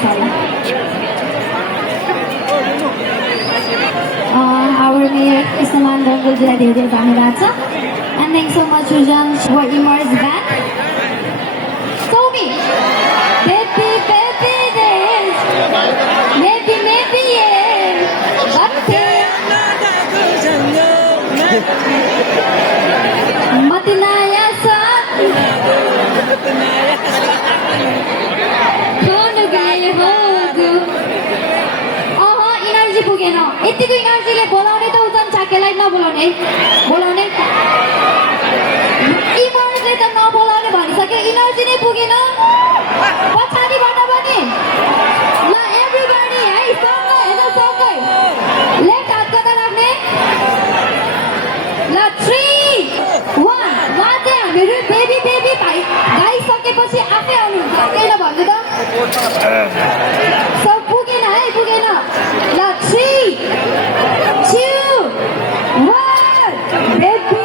छ होला our mayor Isnaman Donguljiलाई धेरै धेरै धन्यवाद छ and thanks so much Rujan for Immer's band Somi baby baby days maybe maybe yeah Matinaya साथ खोनु गए होगु इनर्जी पुगेन यतिको इनर्जीले बोलाउने त उजन चाकेलाई नबोलाउने बोलाउने इमर्जले त नबोलाउने भनिसक्यो इनर्जी नै पुगेन पछाडिबाट पनि ल एभ्रीबडी है सँगै हेर सँगै लेफ्ट हात कता राख्ने ल 3 1 मा चाहिँ हामीहरू बेबी बेबी भाइ गाइसकेपछि आफै आउनुहुन्छ किन भन्नु त सब पुगेन है पुगेन ल 3 2 1 बेबी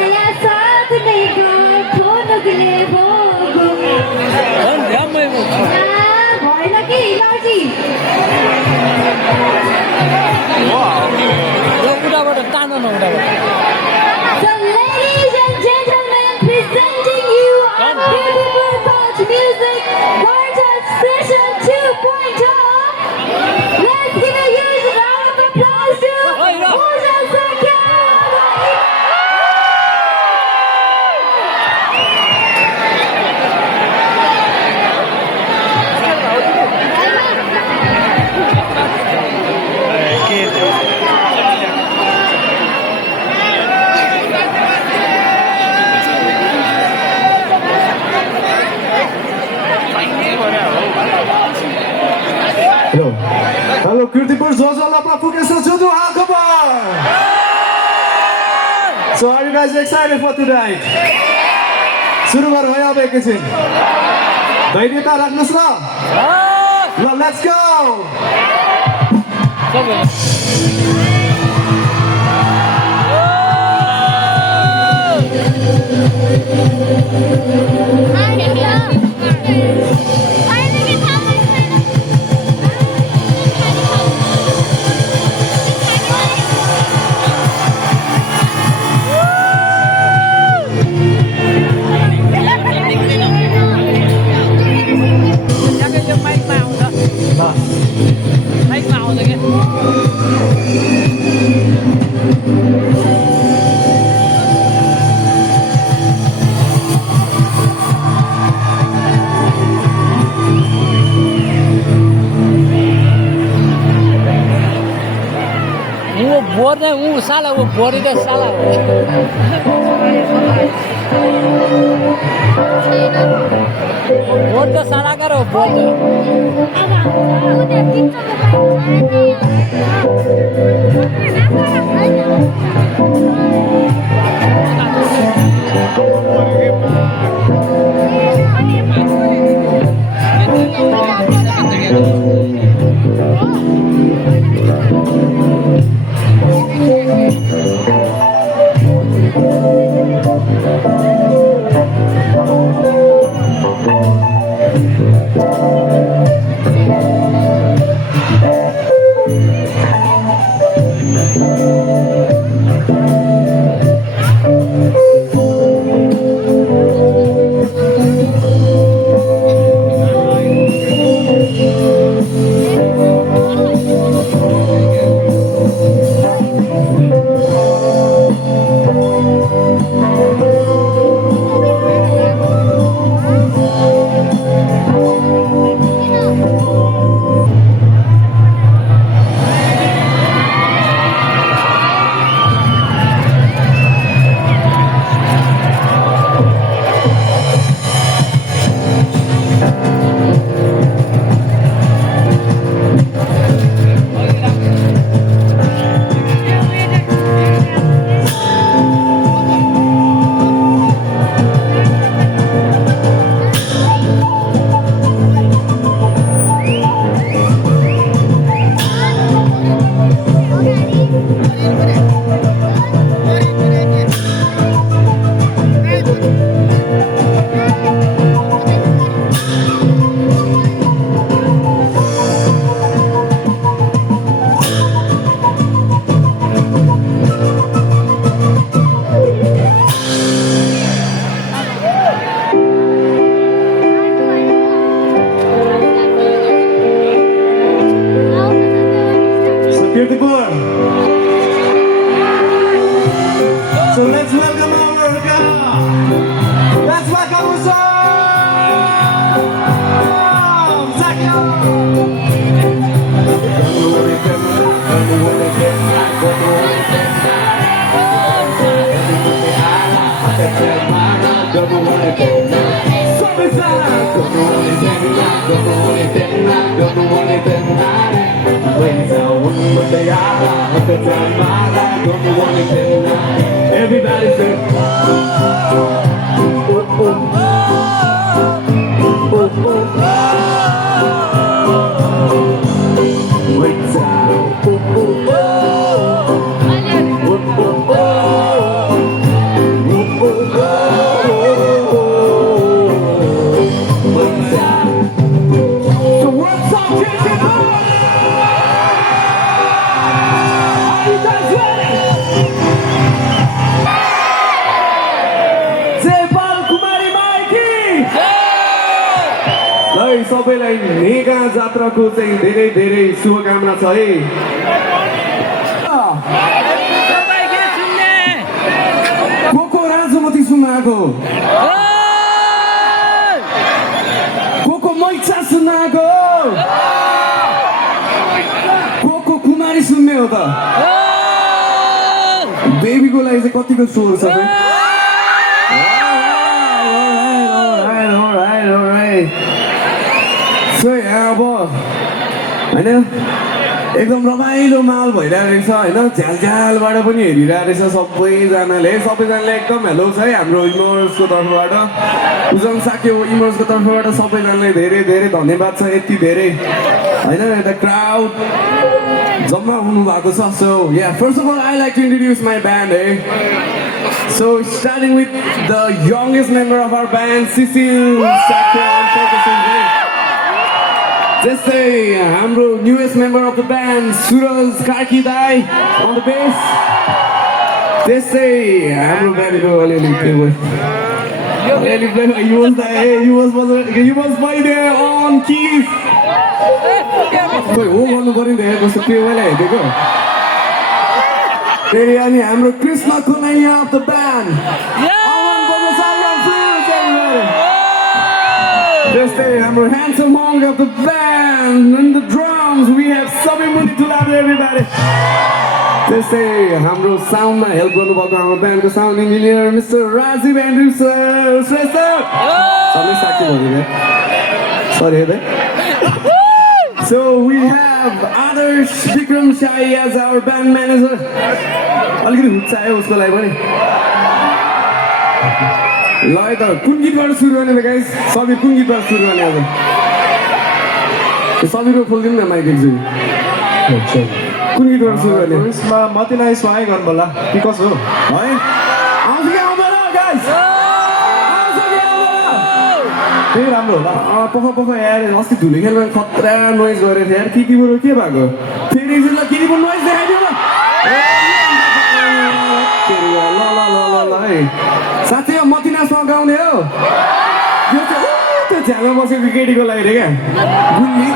नयाँ साथ देखो खोनु गए होगु भएन कि energy So ladies and gentlemen, presenting you our beautiful Koch Music Quartet Session 2.0. Let's give a huge round of applause to Pooja Sakya. Hello, Kirtipur, Zozala, Pafukesa, Judu, Akabar! So, are you guys excited for tonight? Suru garu bhai ab ekaisin. Dhairya raख्नुस् ल. Well, let's go! वो साला वो body का साला board का साला करो board So let's welcome our let's welcome everybody say So what's up, kicking on? Are you guys ready? जय बालकुमारी माइकी ल सबैलाई नेगा जात्राको चाहिँ धेरै धेरै शुभकामना छ है को राजुमती सुन्न आएको को मैचा सुन्न आएको को कुमारी सुन्ने हो त बेबीको लागि चाहिँ कतिको स्वर छ सो यहाँ अब होइन एकदम रमाइलो माहौल भइरहेको रहेछ होइन झ्यालझ्यालबाट पनि हेरिरहेको रहेछ सबैजनाले एकदम हेलो छ है हाम्रो इमर्सको तर्फबाट उजन साक्यो इमर्सको तर्फबाट सबैजनालाई धेरै धेरै धन्यवाद छ यति धेरै होइन यता क्राउड जम्मा हुनुभएको छ so yeah first of all I like to introduce my band है So starting with the youngest member of our band, Cecil Jesse, हाम्रो newest member of the band, Suraj Karki Dai on the bass. Jesse, हाम्रो bandको अलिअलि play he was by there on keys. खोइ हो गर्नु पर्यो नि त कस्तो play वाला हेरेको फेरि अनि हाम्रो Krishna कुनैया of the band. Just हाम्रो handsome monk of the band and the drums we have Sabi Muni to love everybody. Just हाम्रो sound मा help गर्नुभएको हाम्रो band को sound engineer Mr. Rajiv Andrew sir. Sami साक्यो भने sorry है So we have Adarsh Vikram Shai as our band manager. अलिकति हुच्चा है उसको लागि पनि ल है त कुन गीतबाट सुरु गर्ने त गाइस सबैर कुन गीतबाट सुरु गर्ने आज सबैको खोलिदिनु न माइक एकचोटि कुन गीतबाट सुरु गर्ने उसमा मतिलाई स्वागत गर्नु होला कि कसो हो है आउँछ कि आउँदैन गाइस आउँछ कि आउँदैन त्यही राम्रो होला पख यार अस्ति धुली खेलमा खतरा नोइज गरेको थियो यार किबोर्ड के भएको फेरि ल किबोर्ड नोइज देखाइदियो ल है साथै मतिनासँग गाउने हो यो चाहिँ त्यो झ्यालमा बसेको केटीको लागि रे क्या गुली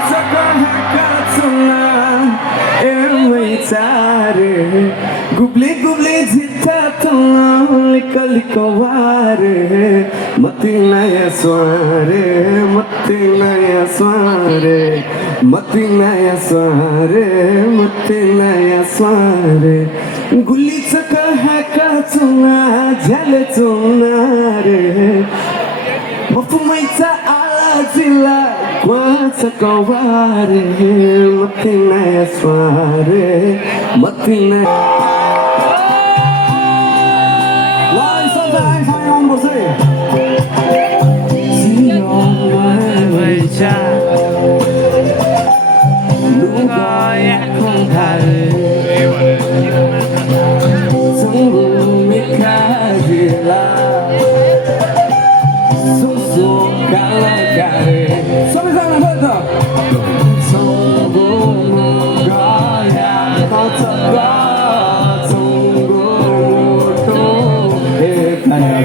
चारे गुब्ले गुब्ले झिट्टा तले कलिको वारे मति नयाँ स्वारे मति नयाँ स्वारे मति नयाँ स्वारे मति नयाँ स्वारे गुली चक्का हाका चुना झ्याले चुना रे मफुमैचा आला जिल्ला क्वाचा कवारे मति नयाँ स्वारे मति नयाँ लाई सबै सँगै आउनुपर्छ है जियोमैचा लुगाया खन्थारे I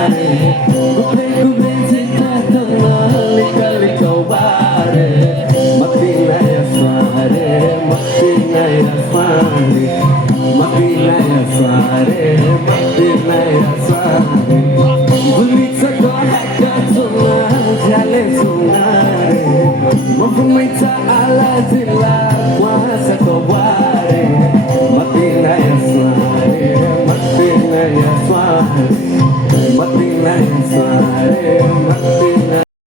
Swahili